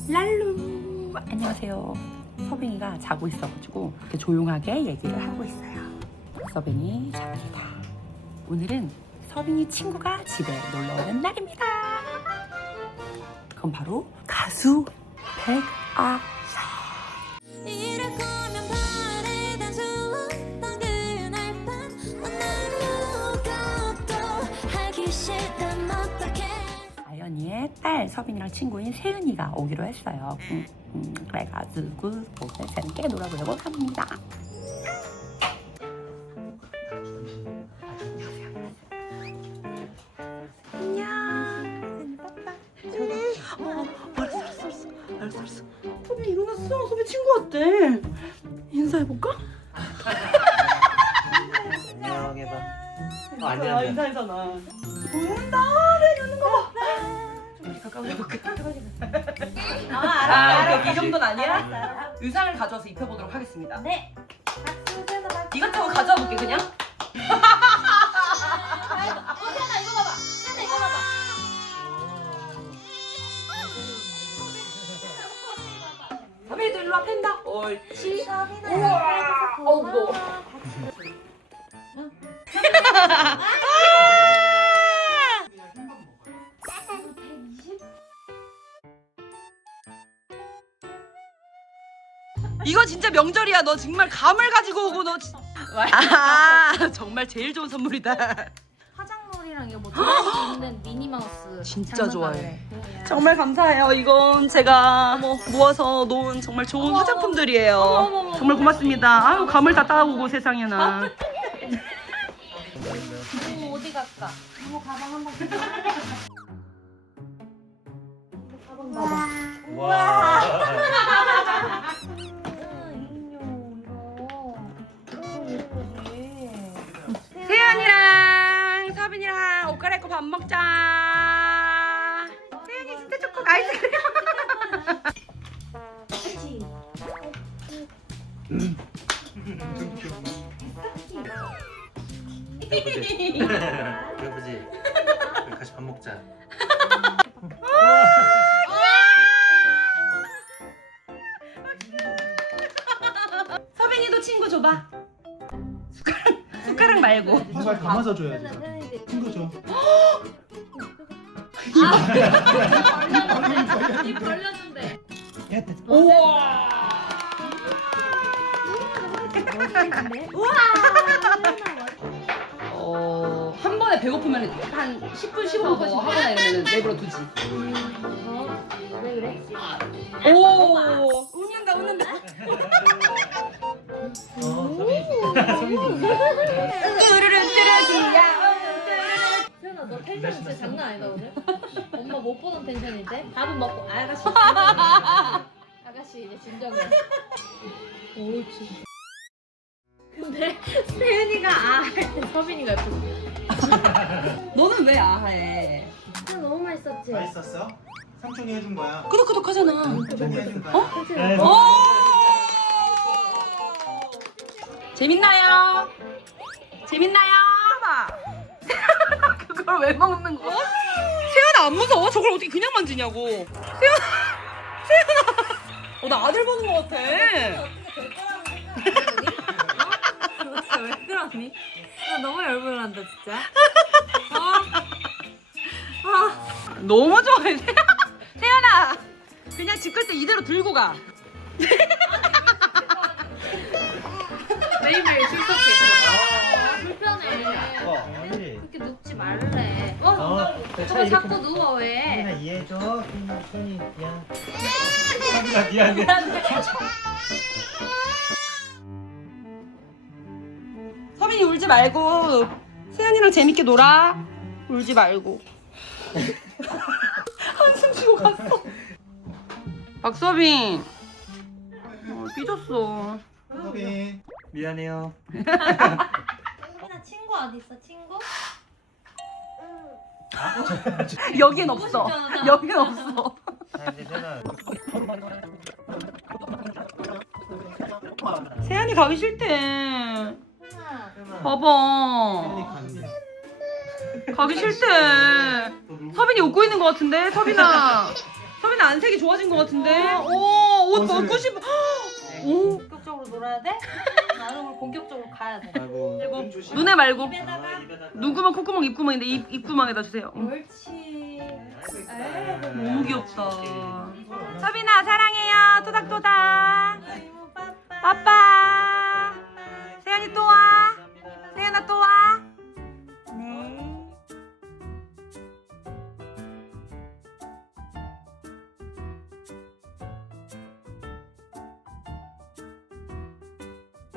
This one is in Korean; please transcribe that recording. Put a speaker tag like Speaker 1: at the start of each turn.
Speaker 1: 랄루 안녕하세요. 서빈이가 자고 있어가지고 이렇게 조용하게 얘기를 하고 있어요. 서빈이 잡니다. 오늘은 서빈이 친구가 집에 놀러오는 날입니다. 그건 바로 가수 백아연. 아연이의 딸 서빈이랑 친구인 세은이가 오기로 했어요. 그래가지고 오늘 재밌게 놀아보려고 합니다. 안녕. 알았어. 서빈 일어났어. 서빈 친구 왔대. 인사해볼까?
Speaker 2: 안녕 해봐. 안
Speaker 1: 아,
Speaker 2: 돼.
Speaker 1: 인사했잖아. 보인다. 내 웃는 거 봐. 좀 가까이 해볼까? 알았어. 이 정도는 아니야? 의상을 가져와서 입혀보도록 하겠습니다.
Speaker 3: 네.
Speaker 1: 이것저것 가져와 볼게 그냥.
Speaker 3: 세연아 이거 봐봐. 세연아 이거 봐봐.
Speaker 1: 서빈이도 일로 와 팬다. 옳지.
Speaker 3: 우와.
Speaker 1: 무거워. 이거 진짜 명절이야. 너 정말 감을 가지고 오고 너. 정말 제일 좋은 선물이다.
Speaker 3: 화장놀이랑 이거 뭐 들어갈 수 있는 미니마우스.
Speaker 1: 진짜
Speaker 3: 장난감을.
Speaker 1: 좋아해. 정말 감사해요. 이건 제가 모아서 놓은 정말 좋은 화장품들이에요.
Speaker 3: 어머.
Speaker 1: 정말 고맙습니다. 아유 감을 다 따오고 세상에나.
Speaker 3: 이모 어디 갈까? 이모 가방 한번. 가방 봐봐.
Speaker 2: 와.
Speaker 3: 인형 이거 엄청 예쁘지.
Speaker 1: 세연이랑 서빈이랑 옷 갈아입고 밥 먹자. 세연이 진짜 초코 아이스크림.
Speaker 3: 그치?
Speaker 2: 배고프지? 같이 밥 먹자.
Speaker 1: 서빈이도 친구 줘봐. 숟가락 말고.
Speaker 4: 정말 감아서 줘야지. 친구 줘.
Speaker 3: 이 벌렸는데.
Speaker 1: 우와. 한 번에 배고프면 한 10분 15분 하거나 이러면 내버려 두지.
Speaker 3: 왜 그래?
Speaker 1: 오. 웃는다.
Speaker 3: 세연아 너 텐션 진짜 장난 아니다 오늘. 엄마 못 보던 텐션인데. 밥은 먹고 아가씨. 아가씨 이제 진정해. 옳지. 근데 세연이가 할 때 서빈이가 예쁘고.
Speaker 1: 너는 왜 아해?
Speaker 3: 너무 맛있었지.
Speaker 4: 맛있었어? 삼촌이 해준 거야.
Speaker 1: 끄덕끄덕하잖아.
Speaker 4: 삼촌이 해준 거야.
Speaker 2: 네.
Speaker 1: 오! 재밌나요? 봐봐. 그걸 왜 먹는 거야? 세연아 안 무서워? 저걸 어떻게 그냥 만지냐고. 세연아. 나 아들 보는 거 같아.
Speaker 3: 도대체 왜 그러니? 나 너무 열불난다 진짜.
Speaker 1: 너무 좋아해. 세연아. 그냥 집 갈 때 이대로 들고 가.
Speaker 3: 매일매일 출석해. 불편해.
Speaker 2: 언니.
Speaker 3: 그렇게 눕지 말래.
Speaker 2: 차
Speaker 3: 자꾸 누워 왜?
Speaker 2: 손이나 이해해줘. 손이 미안. 손이가 미안해.
Speaker 1: 서빈이 울지 말고 세연이랑 재밌게 놀아. 울지 말고. 한숨 쉬고 갔어. 박서빈. 삐졌어.
Speaker 4: 서빈.
Speaker 2: 미안해요.
Speaker 3: 혜나 친구 어디 있어? 친구?
Speaker 1: 여긴 없어. 여긴 없어.
Speaker 2: 이제 세나.
Speaker 1: 세연이 가기 싫대.
Speaker 3: 혜나.
Speaker 1: 봐봐. 가기 싫대. 서빈이 웃고 있는 것 같은데? 서빈아 서빈아 안색이 좋아진 것 같은데? 오옷 벗고 싶어. 오
Speaker 3: 본격적으로 놀아야 돼? 나는 오늘 본격적으로 가야 돼.
Speaker 4: 아이고.
Speaker 1: 그리고 눈에 말고
Speaker 3: 입에다가
Speaker 1: 눈구멍 콧구멍 입구멍인데 입구멍에다 주세요.
Speaker 3: 옳지. 아이고.
Speaker 1: 너무 귀엽다. 서빈아 사랑해요. 토닥토닥.